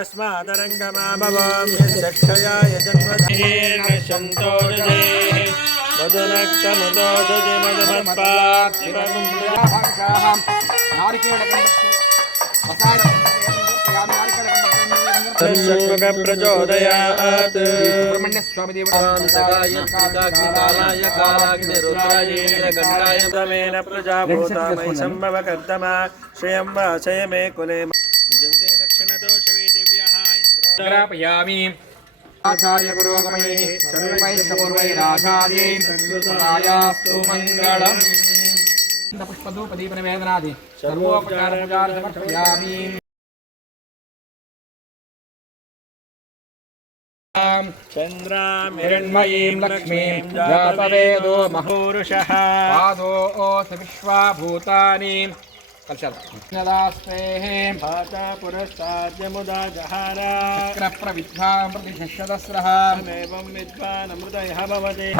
तस्मादरङ्गमाभवं यक्षयाय जन्मधीर्न सन्तोषे मधुनक्तमुदोषजे मधुमत्पार्थिवगुण्डयाः प्रचोदयात् ब्रह्मण्यस्वामिदेवताय प्रजाभूतामयि सम्भवकर्तमा श्रियं वासय मे कुले दक्षिणदोषवे दिव्यः इन्द्रापयामि आचार्य पुरोगमैः सर्वैश्वर्वैराचार्यैरायास्तु मङ्गलम् पुष्पधूपदीपनिवेदनादि सर्वोपचारपूजार्थं समर्पयामि। चन्द्रां हिरण्मयीं लक्ष्मीं जातवेदो महापुरुषः पादो विश्वाभूतानि कलशदास्तेः भाता पुरस्ताद्यमुदा जहारा चक्रप्रविद्वां प्रतिशतस्रः एवं विद्वान् अमृतयः भवति।